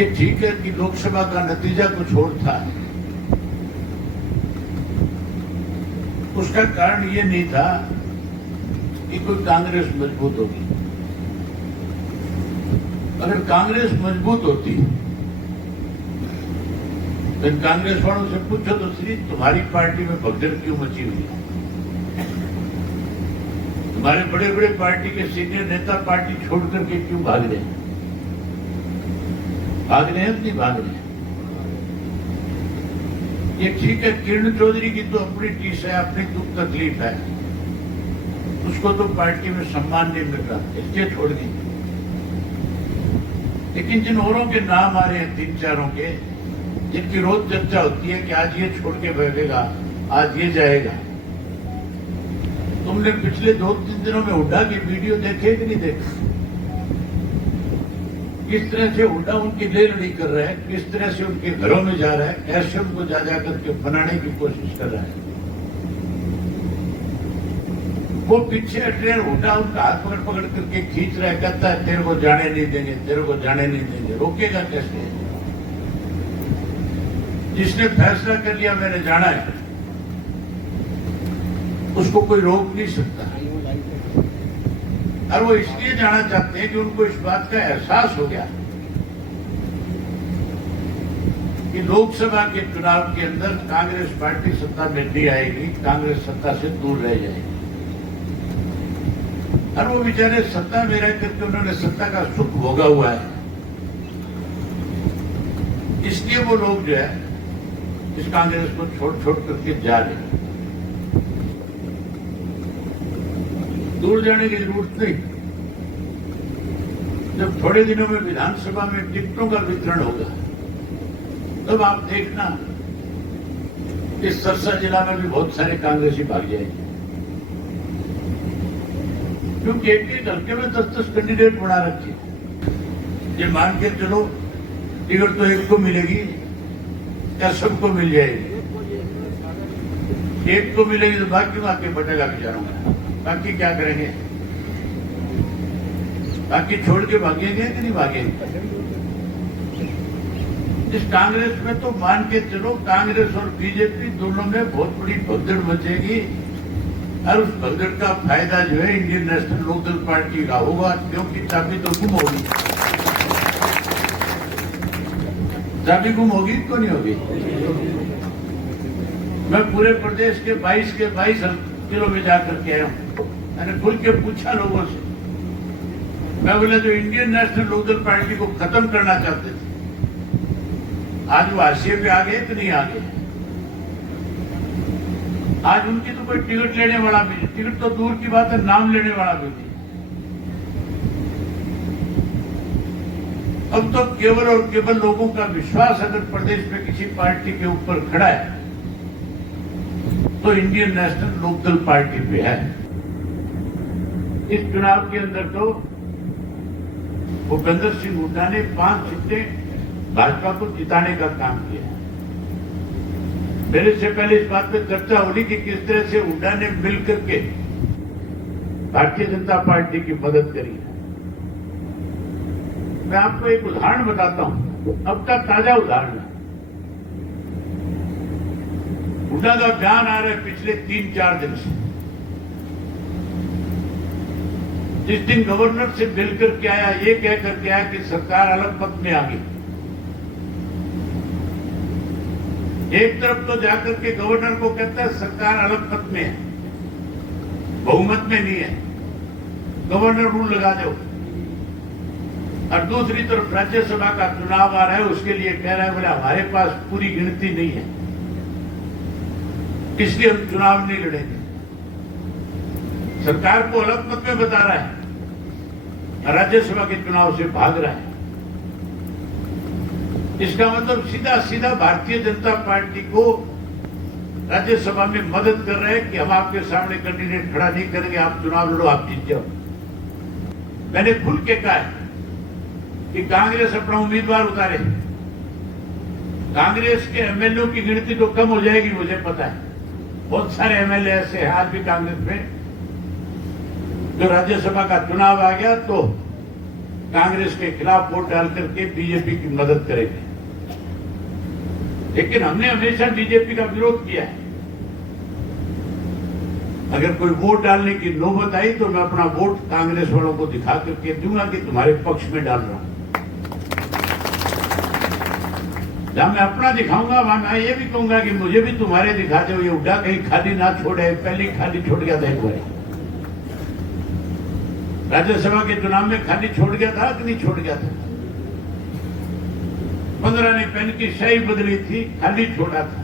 ये ठीक है कि लोकसभा का नतीजा कुछ और था, उसका कारण ये नहीं था कि कोई कांग्रेस मजबूत होगी। अगर कांग्रेस मजबूत होती तो कांग्रेस वालों से पूछो तो श्री तुम्हारी पार्टी में भगदड़ क्यों मची हुई है? तुम्हारे बड़े बड़े पार्टी के सीनियर नेता पार्टी छोड़ करके क्यों भाग रहे हैं? भाग रहे हैं नहीं भाग रहे हैं? ये ठीक है, किरण चौधरी की तो अपनी टीस है, अपनी दुख तकलीफ है, उसको तो पार्टी में सम्मान नहीं मिल रहा, इसलिए छोड़ दी। लेकिन जिन औरों के नाम आ रहे हैं, 3-4 के, जिनकी रोज चर्चा होती है कि आज ये छोड़ के बैठेगा, आज ये जाएगा, तुमने पिछले 2-3 दिनों में हुड्डा की वीडियो देखे कि नहीं देखे? किस तरह से हुड्डा उनकी ले लड़ी कर रहा है, किस तरह से उनके घरों में जा रहा है, कैसे उनको जा करके बनाने की कोशिश कर रहा है। वो पीछे ट्रेन हुड्डा उनका हाथ पकड़ पकड़ करके खींच रहा है, कहता है तेरे को जाने नहीं देंगे, तेरे को जाने नहीं देंगे। रोकेगा कैसे? जिसने फैसला कर लिया मैंने जाना है, उसको कोई रोक नहीं सकता। और वो इसलिए जाना चाहते हैं कि उनको इस बात का एहसास हो गया कि लोकसभा के चुनाव के अंदर कांग्रेस पार्टी सत्ता में नहीं आएगी, कांग्रेस सत्ता से दूर रह जाएगी। और वो बेचारे सत्ता में रह करके उन्होंने सत्ता का सुख भोगा हुआ है, इसलिए वो लोग जो है इस कांग्रेस को छोड़ छोड़ करके जा रहे हैं। दूर जाने की जरूरत नहीं। जब थोड़े दिनों में विधानसभा में टिकटों का वितरण होगा, तब आप देखना इस सरसा जिला में भी बहुत सारे कांग्रेसी भाग जाएंगे, क्योंकि एक हल्के में 10-10 कैंडिडेट बना रखे। ये मान के चलो टिकट तो एक को मिलेगी या सबको मिल जाएगी? एक को मिलेगी तो बाकी आके बटेगा बेचारों का। बाकी क्या करेंगे? बाकी छोड़ के भागेंगे कि नहीं भागेंगे? इस कांग्रेस में तो मान के चलो कांग्रेस और बीजेपी दोनों में बहुत बड़ी भगदड़ मचेगी, और उस भगदड़ का फायदा जो है इंडियन नेशनल लोकदल पार्टी का होगा, क्योंकि चाबी तो गुम होगी। चाबी गुम होगी तो नहीं होगी? मैं पूरे प्रदेश के 22 जिलों में जाकर के आया हूं। मैंने खुल के पूछा लोगों से, मैं बोला जो इंडियन नेशनल लोकदल पार्टी को खत्म करना चाहते थे, आज वो हाशिए पे आ गए कि नहीं आ गए? आज उनकी तो कोई टिकट लेने वाला भी नहीं, टिकट तो दूर की बात है, नाम लेने वाला भी नहीं। अब तो केवल और केवल लोगों का विश्वास अगर प्रदेश में किसी पार्टी के ऊपर खड़ा है तो इंडियन नेशनल लोकदल पार्टी पे है। इस चुनाव के अंदर तो भूपेंद्र सिंह हुड्डा ने 5 सीटें भाजपा को जिताने का काम किया। मेरे से पहले इस बात पे चर्चा होगी कि किस तरह से हुड्डा ने मिलकर के भारतीय जनता पार्टी की मदद करी है। मैं आपको एक उदाहरण बताता हूं, अब का ताजा उदाहरण है। हुड्डा का बयान आ रहा है पिछले 3-4 दिन से। जिस दिन गवर्नर से मिलकर के आया, ये कहकर के आया कि सरकार अलग मत में आ गई। एक तरफ तो जाकर के गवर्नर को कहता है सरकार अलग मत में है, बहुमत में नहीं है, गवर्नर रूल लगा दो। और दूसरी तरफ राज्यसभा का चुनाव आ रहा है, उसके लिए कह रहा है बोले हमारे पास पूरी गिनती नहीं है, इसलिए हम चुनाव नहीं लड़ेंगे। सरकार को अलग मत में बता रहा है, राज्यसभा के चुनाव से भाग रहा है। इसका मतलब सीधा सीधा भारतीय जनता पार्टी को राज्यसभा में मदद कर रहे हैं कि हम आपके सामने कैंडिडेट खड़ा नहीं करेंगे, आप चुनाव लड़ो, आप जीत जाओ। मैंने खुल के कहा है कि कांग्रेस अपना उम्मीदवार उतारे। कांग्रेस के एमएलए की गिनती तो कम हो जाएगी, मुझे पता है। बहुत सारे एमएलए ऐसे हैं आज भी कांग्रेस में, जो राज्यसभा का चुनाव आ गया तो कांग्रेस के खिलाफ वोट डाल करके बीजेपी की मदद करेंगे। लेकिन हमने हमेशा बीजेपी का विरोध किया है। अगर कोई वोट डालने की नौबत आई तो मैं अपना वोट कांग्रेस वालों को दिखा करके दूंगा कि तुम्हारे पक्ष में डाल रहा हूं। जहां मैं अपना दिखाऊंगा वहां मैं ये भी कहूंगा कि मुझे भी तुम्हारे दिखा दो, ये उड़ा कहीं खाली ना छोड़े। पहले खाली छोड़ गया था एक बार, राज्यसभा के चुनाव में खाली छोड़ गया था कि नहीं छोड़ गया था? 15 ने पेन की स्याही बदली थी, खाली छोड़ा था।